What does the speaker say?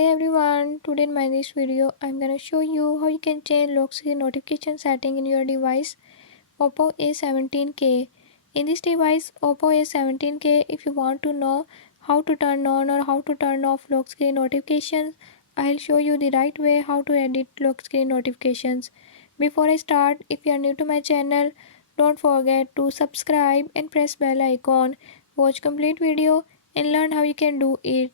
Hey everyone, today in this video I'm gonna show you how you can change lock screen notification setting in your device Oppo A17k. In this device Oppo A17k, if you want to know how to turn on or how to turn off lock screen notifications, I'll show you the right way how to edit lock screen notifications. Before I start, if you are new to my channel, don't forget to subscribe and press bell icon. Watch complete video and learn how you can do it.